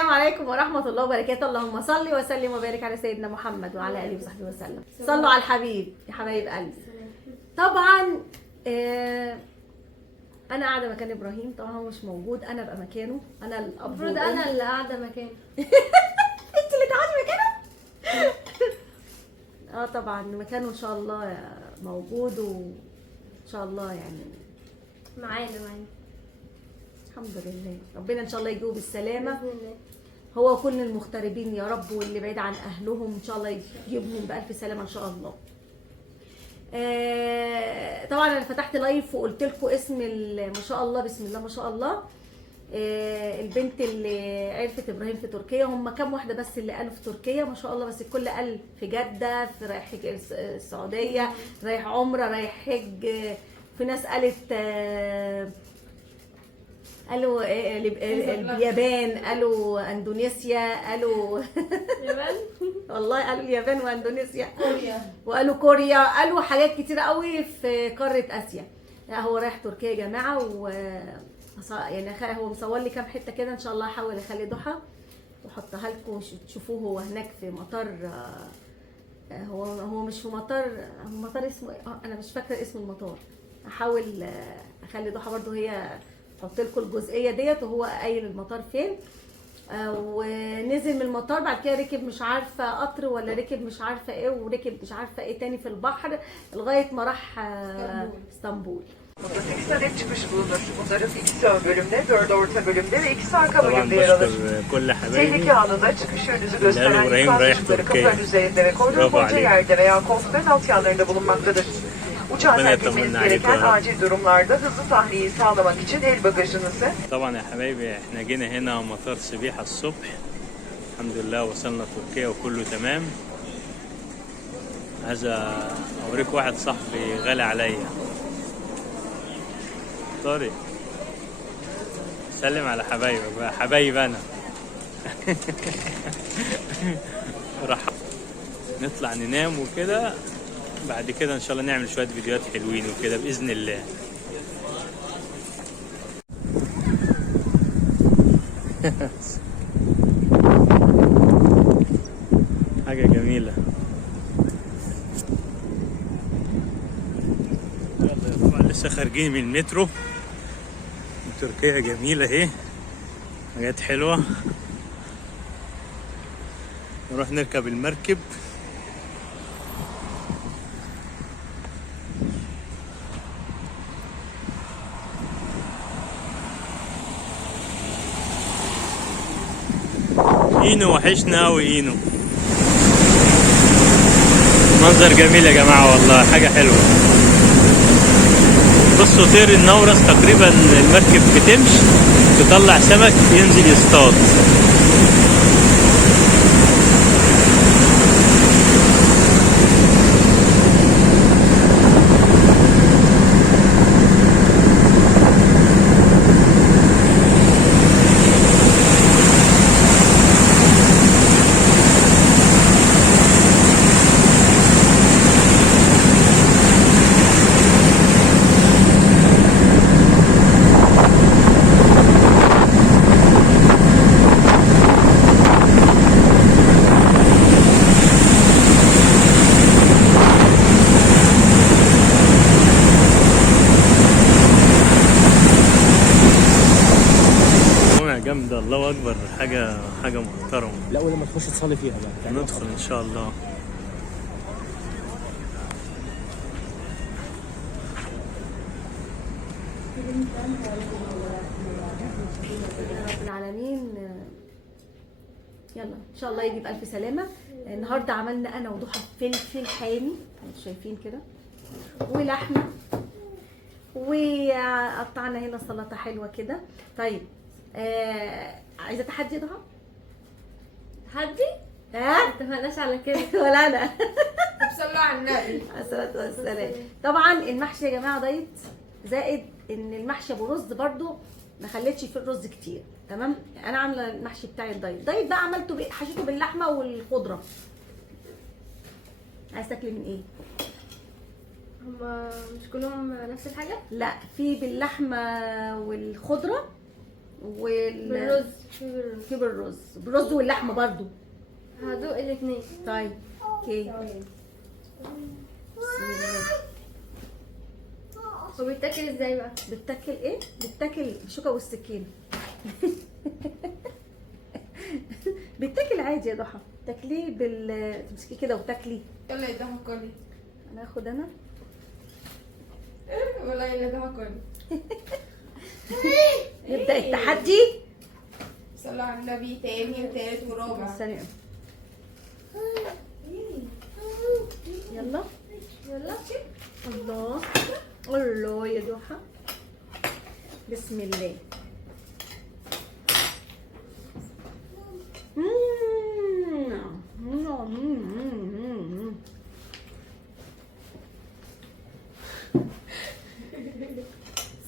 السلام عليكم ورحمة الله وبركاته. اللهم صل وسلم وبارك على سيدنا محمد وعلى آله وصحبه وسلم. صلوا على الحبيب يا حبايب قلبي. طبعا أنا قاعدة مكان إبراهيم، طبعا هو مش موجود، أنا أبقى مكانه، أنا الأب. المفروض أنا اللي قاعدة مكانه. أنت اللي تقعدي مكانه؟ طبعا مكانه إن شاء الله موجود، وإن شاء الله يعني معانا. الحمد لله. ربنا ان شاء الله يجيبه بالسلامه بإذن الله. هو وكل المغتربين يا رب، واللي بعيد عن اهلهم ان شاء الله يجيبهم بالف سلامه ان شاء الله. طبعا انا فتحت لايف وقلت لكم اسم ما شاء الله، بسم الله ما شاء الله، البنت اللي عرفت ابراهيم في تركيا. هم كام واحده بس اللي قالوا في تركيا ما شاء الله، بس الكل قال في جده، في رايح السعوديه، رايح عمره، رايح حج. في ناس قالت قالوا اليابان، قالوا اندونيسيا، قالوا يابان والله قالوا اليابان واندونيسيا، وقالوا كوريا، قالوا حاجات كتير قوي في قاره اسيا. لا هو رايح تركيا يا جماعه، و يعني هو مصور لي كام حته كده، ان شاء الله هحاول اخلي ضحى واحطها لكم تشوفوه. هو هناك في مطار، هو مش في مطار، هو مطار اسمه انا مش فاكره اسم المطار. احاول اخلي ضحى برضو هي احط لكم الجزئيه ديت، وهو قايل المطار فين. ونزل من المطار، بعد كده ركب مش عارفه قطر ولا ركب مش عارفه ايه، وركب مش عارفه ايه تاني في البحر لغايه ما راح اسطنبول. Motosiklisten hep çıkış bulunur. Bunların ikisi ön bölümde, dördü orta bölümde ve ikisi arka bölümde yer alır. Tehlike anında çıkış yönünüzü gösteren ikaz ışıkları kapıların üzerinde ve koridor boyunca yerde veya koltukların alt yanlarında bulunmaktadır. Uçağı terk etmeniz gereken acil durumlarda hızlı tahliyeyi sağlamak için el bagajınızı... طبعا يا حبايبي احنا جينا هنا مطار سبيحة الصبح، الحمد لله وصلنا تركيا وكله تمام. هذا اوريك واحد صاحبي غالي عليا، طارق سلم على حبايبك بقى، حبايب انا. راح نطلع ننام وكده، بعد كده ان شاء الله نعمل شويه فيديوهات حلوين وكده باذن الله. حاجه جميله. طبعا لسه خارجين من المترو. تركيا جميله اهي، حاجات حلوه. نروح نركب المركب. اينو وحشنا قوي اينو. منظر جميل يا جماعه والله، حاجه حلوه. بصوا طير النورس تقريبا المركب بتمشي تطلع سمك ينزل يصطاد. جامدة، الله أكبر، حاجة محترمة. لا ولما تخش تصلي فيها بقى ندخل إن شاء الله. رب العالمين يلا ان شاء الله يجي بألف سلامة. النهارده عملنا انا وضحى فلفل حامي، انتوا شايفين كده، ولحمه، وقطعنا هنا سلطه حلوه كده. طيب عايزه تحدي يا ضحى؟ تحدي؟ ها؟ ما اتفقناش على كده. ولا انا. طب صلوا على النبي عليه الصلاه والسلام. طبعا المحشي يا جماعه دايت، زائد ان المحشي ابو رز برده ما خليتش فيه الرز كتير، تمام. انا عامله المحشي بتاعي الدايت بقى، عملته حشيته باللحمه والخضره. عايز تاكلي من ايه؟ هما مش كلهم نفس الحاجه؟ لا، في باللحمه والخضره، بالرز في بالرز. في بالرز واللحمه برضو. هدوق الاثنين. طيب اوكي. بسم الله. وبيتاكل ازاي بقى؟ بتاكل ايه؟ بتاكل بالشوكه والسكينه. بتاكل عادي يا ضحى، تاكليه تمسكيه كده وتاكلي. يلا يا ضحى كلي. انا هاخد انا. والله يا ضحى كلي. نبدا التحدي. صلوا على النبي تاني وتالت ورابع. ثانيه. يلا يلا. الله الله يا ضحى. بسم الله.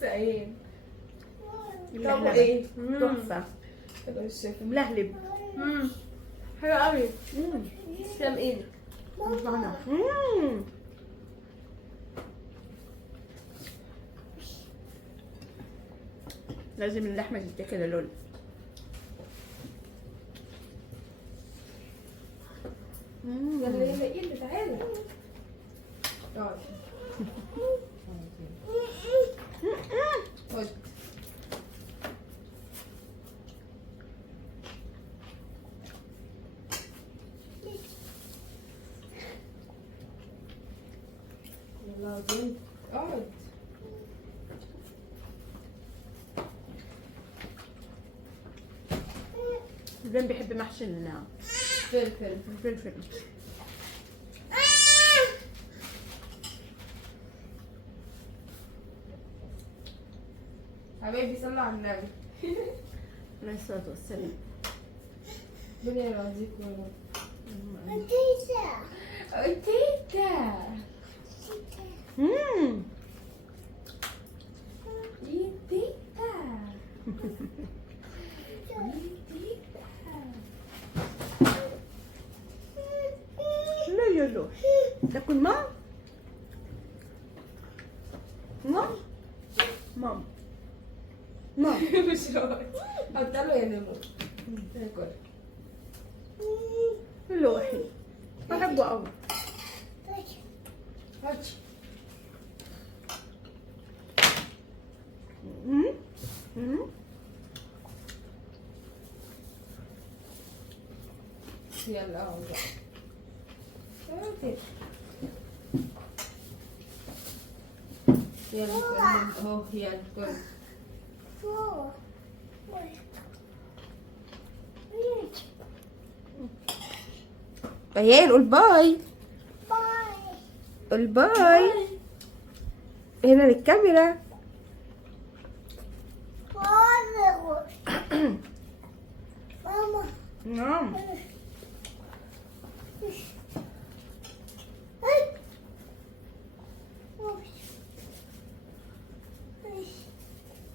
سعيد. ملهلب. ايه؟ تحفه. كده الشيف. ملهلب. حلو قوي. تسلم ايدك. الله. لازم اللحمه تتاكل يا لولو. يلا يلا ايدك تعالى. اقعد. خد. يلا عظيم. اقعد. زين بيحب محشي فلفل. الفلفل. حبايبي صلوا على النبي. عليه الصلاه والسلام. ربنا يرضيك يا رب. تيتا. تيتا. تيتا. لا يا لولو. تاكل مام؟ مام؟ مام. مام. مش راضي. حط له يا نمو. تاكل. لوحي بحبه قوي. هاتي. يلا اقعد بقى. يلا كل اهو يلا كل. بيان قول باي. قول باي. هنا للكاميرا. ماما. نعم.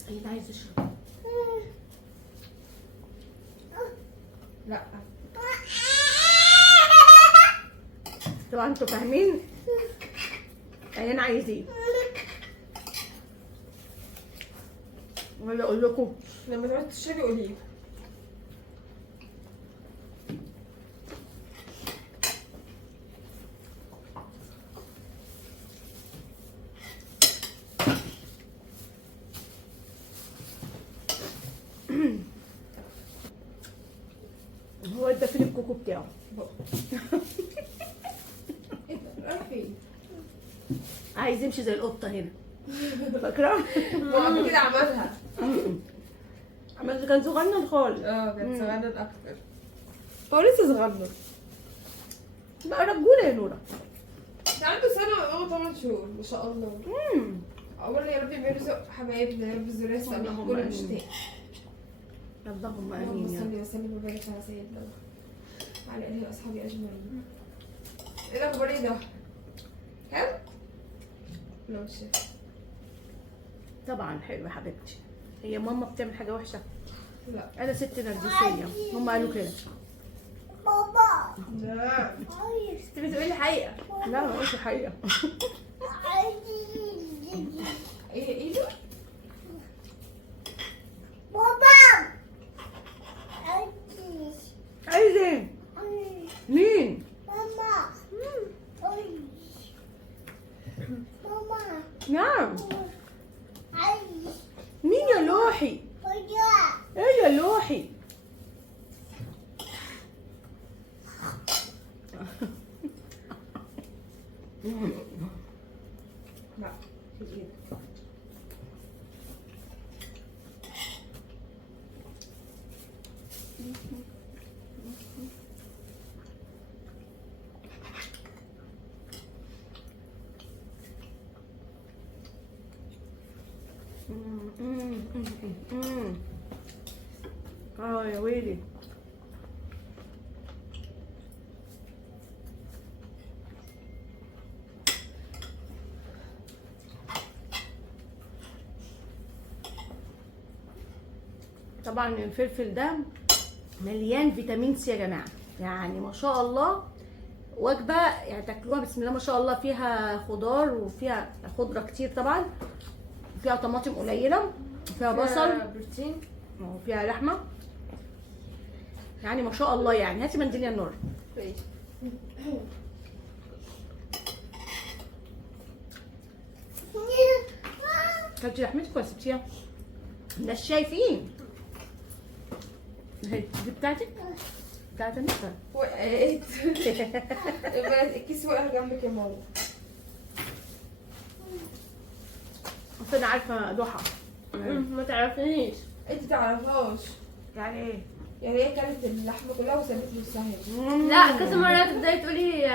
انت عايز تشرب؟ لا. طبعا انتوا فاهمين انا عايز ايه ولا اقول لكم؟ لما تقعدي تشربي قولي لي. هو ادى فين الكوكو بتاعه؟ ايه ده رايح فين؟ عايز يمشي زي القطه هنا. فاكره؟ هو قبل كده عملها. عملت كان صغنن خالص. كانت صغيرة اكتر. هو لسه صغنن. بقى رجوله يا نوره. ده عنده سنة و 8 شهور ما شاء الله. أولا يا رب يرزق حبايبنا يا رب الذرية الصالحة اللهم كل آمين. مشتاق. اللهم اللهم امين يا رب. صل وسلم وبارك على سيدنا وعلى آله وأصحابه أجمعين. إيه الأخبار إيه ده؟ حلو؟ لا مش طبعا حلوه حبيبتي. هي ماما بتعمل حاجه وحشه؟ لا. انا ست نرجسيه. هم قالوا كده. بابا. لا. عايز. أنت بتقولي الحقيقة. لا ما قلتش حقيقه. عايز. إيه ده؟ بابا. يا ويلي. طبعا الفلفل ده مليان فيتامين سي يا جماعه، يعني ما شاء الله وجبه يعني تاكلوها بسم الله ما شاء الله، فيها خضار وفيها خضره كتير طبعا، فيها طماطم قليله وفيها بصل بروتين وفيها لحمه، يعني ما شاء الله. يعني هاتي منديل يا نور. كلتي لحمتك ولا سبتيها؟ الناس شايفين. هي دي بتاعتك؟ بتاعت انت. وقعت. الكيس وقع جنبك يا ماما. اصل انا عارفه ضحى. ما تعرفنيش. انت تعرفهاش. يعني ايه؟ يعني هي كانت اللحمه كلها وسابت نصها. لا كذا مرة تبداي تقولي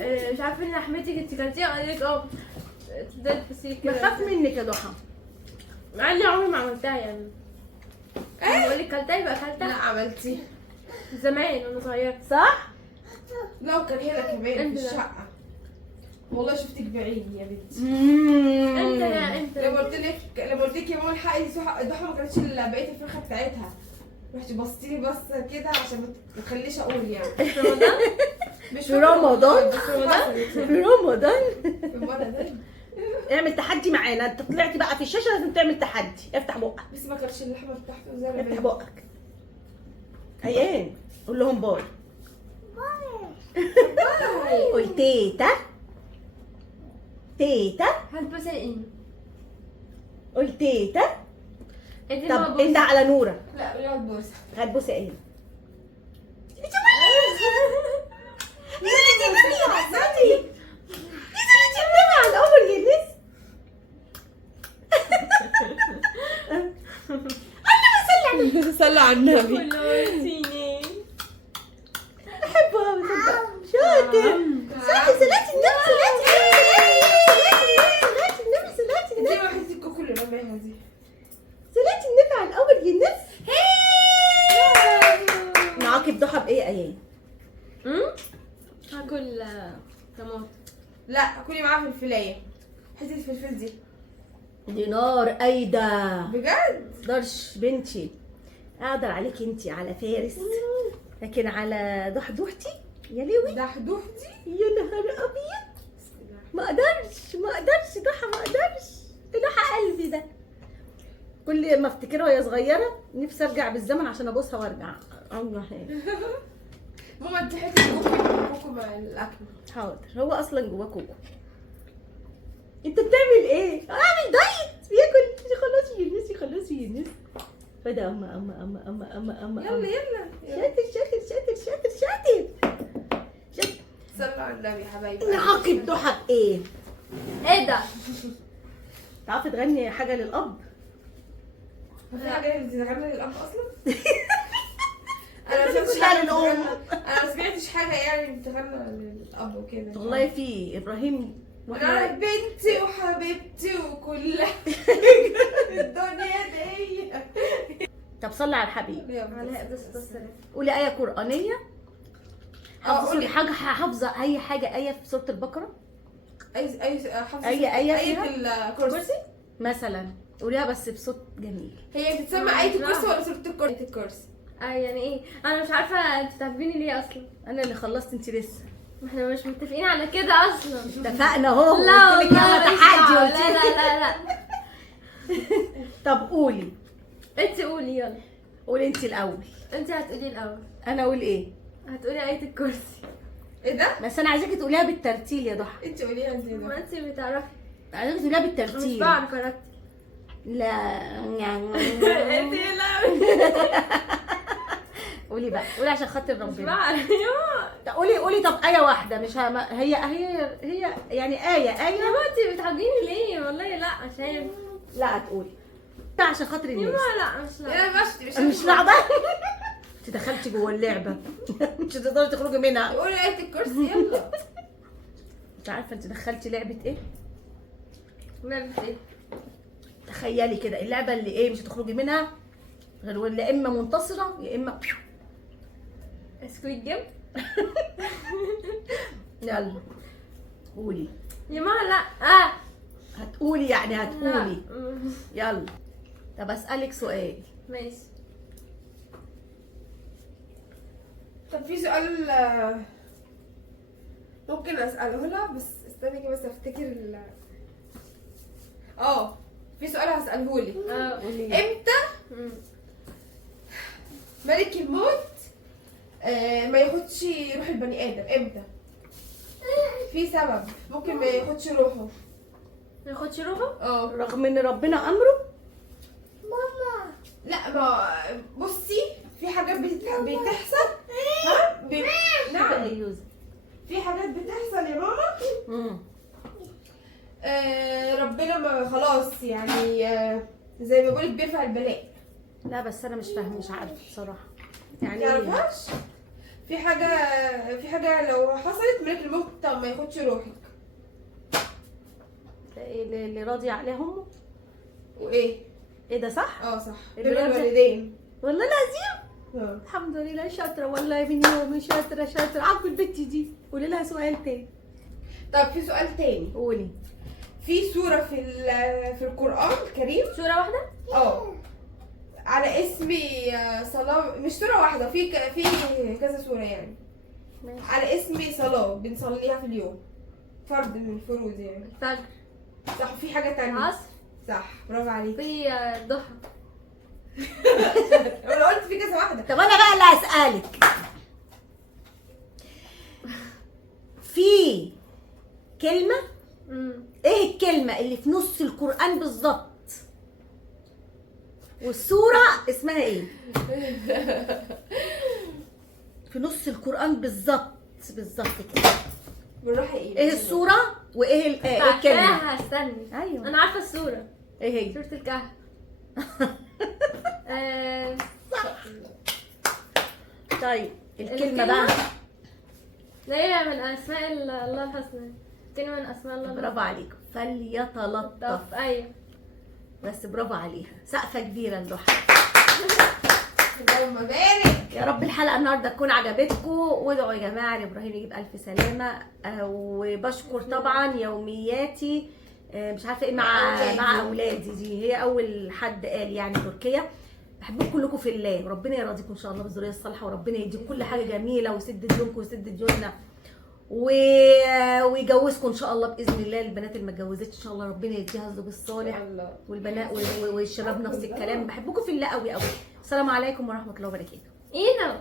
ايه؟ مش عارفة ان لحمتك انت كلتيها، اقول لك تبداي تبصي كده. بخاف منك يا ضحى. مع اني عمري ما عملتها يعني. بقول لك كلتها يبقى لا كلتها عملتي. زمان وانا صغيرة. صح؟ لا وكان هنا كمان انت في لا. الشقه. والله شفتك بعيني يا بنتي. انت يا انت. لما قلت لك يا ماما الحقي ضحى ما كانتش الا بقيه الفرخه بتاعتها. رحتي بصتيلي بصه كده عشان ما تخليش اقول يعني. في رمضان؟ مش في رمضان؟ في رمضان؟ في رمضان في المره دي. اعمل تحدي معانا. انت طلعتي بقى في الشاشه لازم تعمل تحدي. افتح بقك. بس ما كانش اللحمه بتاعته زي ما افتح بقى. بقك. ايان قول لهم باي. قول تيتا. تيتا. هتبوسي ايه؟ قول تيتا. انت طب انت على نوره. لا قولي على البورصه. هتبوسي ايه؟ على القمر يا ناس. صلى على النبي. ولوتيني. بحبها بصدق. شاطر. صلاتي صلاتي النبي صلاتي النبي صلاتي دي النبي واحده الكوكو اللي رماها دي. صلاتي النبي على القمر يا ناس. نعاقب ضحى بايه يا ايان؟ هاكل طماطم. لا كلي معاها فلفلايه. حته الفلفل دي. دي نار قايده. بجد؟ مقدرش بنتي اقدر عليكي انتي على فارس، لكن على ضحضوحتي يا لوي ده حدوح دي. يا نهار ابيض. ما اقدرش ضحى ما اقدرش. ضحى قلبي ده. كل ما افتكرها وهي صغيره نفسي ارجع بالزمن عشان ابوسها وارجع. ماما انت حته كوكو مع الاكل. حاضر. هو اصلا جواه كوكو. انت بتعمل ايه؟ اعمل دايت بياكل. خلاص يا ناس خلاص يا ناس. فدا اما يلا شاطر. صلوا على النبي يا حبايبي. نعاقب ضحى بايه؟ ايه ده؟ تعرفي تغني حاجه للاب؟ في حاجه اللي تتغنى للاب اصلا؟ انا ما سمعتش كلها حاجه للأم. انا ما سمعتش حاجه يعني بتغنى للاب وكده. والله في ابراهيم انا بنتي وحبيبتي وكل الدنيا دي. طب صلي على الحبيب. على قصة السلام. قولي ايه قرانيه. قولي. حافظه اي حاجه ايه في سوره البقره اي حافظه أي آية آية فيها؟ الكرسي. مثلا. قوليها بس بصوت جميل. هي بتتسمى آية الكرسي ولا سورة الكرسي؟ آية الكرسي. يعني ايه؟ انا مش عارفة انت تعجبيني ليه اصلا؟ انا اللي خلصت انت لسه. ما احنا مش متفقين على كده اصلا. اتفقنا اهو. لا قلت لك يلا والله تحدي. لا قلت لك. لا. طب قولي. انت قولي يلا. قولي انت الاول. انت هتقولي الاول. انا اقول ايه؟ هتقولي آية الكرسي. ايه ده؟ بس انا عايزاكي تقوليها بالترتيل يا ضحى. انت قوليها انت ما ده. انت بتعرفي. عايزاكي تقوليها مش بالترتيل. بعرف كاركتر. لا. انت لا قولي بقى. قولي عشان خاطر مش ربنا. بعرف. طب قولي طب آية واحدة مش هي يعني آية يا ما انت بتحبيني ليه؟ والله لا عشان لا هتقولي. لا عشان خاطر يا الناس. ما لا مش لا. انا مش لعبة. معاكي جوه اللعبه. مش هتقدري تخرجي منها. قولي آية الكرسي يلا. انت عارفه انت دخلتي لعبه ايه؟ لعبة ايه؟ تخيلي كده اللعبه اللي ايه مش هتخرجي منها غير ولا اما منتصره يا اما سكويد جيم. يلا قولي. يا ماما لا. هتقولي يعني لا. هتقولي. يلا طب اسالك سؤال. ماشي. طب في سؤال ممكن اساله لها، بس استني كده بس افتكر في سؤال هساله لك. قولي. امتى ملك الموت ما ياخدش روح البني ادم؟ امتى؟ في سبب ممكن ما ياخدش روحه. ما ياخدش روحه؟ رغم ان ربنا امره. ماما لا ما بصي، في حاجات بتحصل. ها نعم، ايه يوزن؟ في حاجات بتحصل يا ماما. ربنا ما خلاص يعني زي ما بقولك بيرفع البلاء. لا بس انا مش فاهمه مش عارفه بصراحه يعني ايه. متعرفهاش؟ في حاجة لو حصلت ملك الموت ما ياخدش روحك. اللي راضي عليهم. وايه؟ ايه ده صح؟ صح، اللي بين راضي- الوالدين. والله العظيم الحمد لله شاطره والله يا بني يومي شاطره عارفه البت دي. قولي لها سؤال تاني. طب في سؤال تاني. قولي. في سورة في القرآن الكريم سورة واحدة؟ على اسم صلاة، مش سورة واحدة، في كذا سورة يعني. ماشي. على اسم صلاة بنصليها في اليوم، فرض من الفروض يعني. الفجر. صح. في حاجة تانية. العصر. صح، برافو عليك. في الضحى. انا قلت في كذا واحدة. طب انا بقى اللي هسألك. في كلمة ايه الكلمة اللي في نص القرآن بالظبط والسورة اسمها ايه؟ في نص القرآن بالظبط كده. بالراحة. ايه السورة وايه ايه الكلمة؟ عارفاها، استني. ايوه انا عارفة السورة. ايه هي؟ سورة الكهف. طيب الكلمة بقى. لا، هي من اسماء الله الحسنى. كلمة من اسماء الله الحسنى. برافو عليك. فليتلطف. طب ايوه. بس برافو عليها. سقفة كبيرة لضحى. اللهم بارك. يا رب الحلقه النهارده تكون عجبتكم، وادعوا يا جماعه لابراهيم يجيب الف سلامه. وبشكر طبعا يومياتي مش عارفه ايه مع اولادي دي، هي اول حد قال يعني تركيا. بحبكم كلكم في الله، وربنا يرضيكم ان شاء الله بالذريه الصالحه، وربنا يديكم كل حاجه جميله ويسد ديونكم ويسد ديوننا ويجوزكم ان شاء الله باذن الله. البنات اللي ما اتجوزتش ان شاء الله ربنا يديها الزوج الصالح، والبنات والشباب نفس الكلام. بحبكم في الله قوي قوي. السلام عليكم ورحمه الله وبركاته. ايه ده؟